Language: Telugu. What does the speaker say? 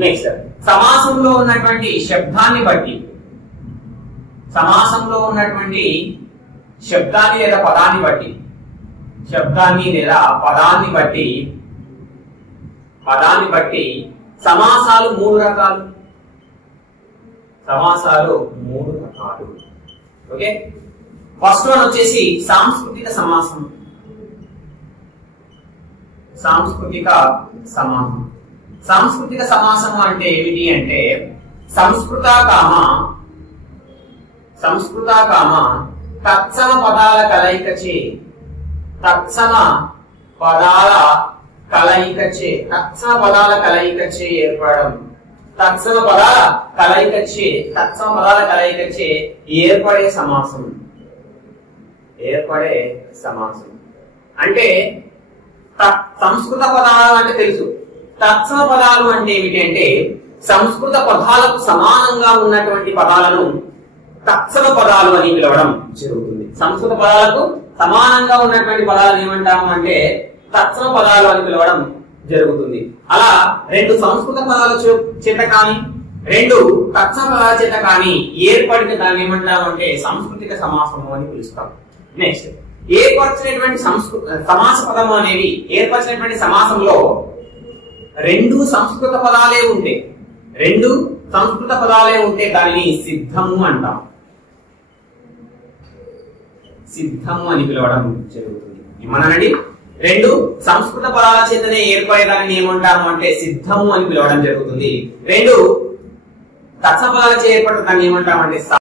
నెక్స్ట్ సమాసంలో ఉన్నటువంటి శబ్దాన్ని బట్టి, సమాసంలో ఉన్నటువంటి శబ్దాన్ని లేదా పదాన్ని బట్టి, శబ్దాన్ని లేదా పదాన్ని బట్టి సమాసాలు మూడు రకాలు. సమాసాలు మూడు రకాలు. ఓకే, ఫస్ట్ వన్ వచ్చేసి సాంస్కృతిక సమాసం. సాంస్కృతిక సమాసం. సాంస్కృతిక సమాసం అంటే ఏమిటి అంటే సంస్కృత కామ తత్సమ పదాల కలయికచే, తత్సమ పదాల కలయికచే ఏర్పడడం, తత్సమ పదాల కలయికచే ఏర్పడే సమాసం. అంటే సంస్కృత పదాలు అంటే తెలుసు. తత్సమ పదాలు అంటే ఏమిటి అంటే సంస్కృత పదాలకు సమానంగా ఉన్నటువంటి పదాలను తత్సమ పదాలు అని పిలవడం జరుగుతుంది. సంస్కృత పదాలకు సమానంగా ఉన్నటువంటి పదాలను ఏమంటాము అంటే తత్సమ పదాలు అని పిలవడం జరుగుతుంది. అలా రెండు సంస్కృత పదాల చేత కానీ రెండు తత్సమ పదాల చేత కానీ ఏర్పడిన దాన్ని ఏమంటాము అంటే సాంస్కృతిక సమాసము అని పిలుస్తాం. నెక్స్ట్ ఏర్పరిచినటువంటి సమాస పదము అనేది ఏర్పరిచినటువంటి సమాసంలో రెండు సంస్కృత పదాలే ఉంటే దానిని సిద్ధము అంటాం. సిద్ధము అని పిలవడం జరుగుతుంది. ఏమన్నానండి? రెండు సంస్కృత పదాల చేతనే ఏర్పడే దానిని ఏమంటాము అంటే సిద్ధము అని పిలవడం జరుగుతుంది. రెండు తత్సమ పదాల చేత ఏర్పడే దాన్ని ఏమంటామంటే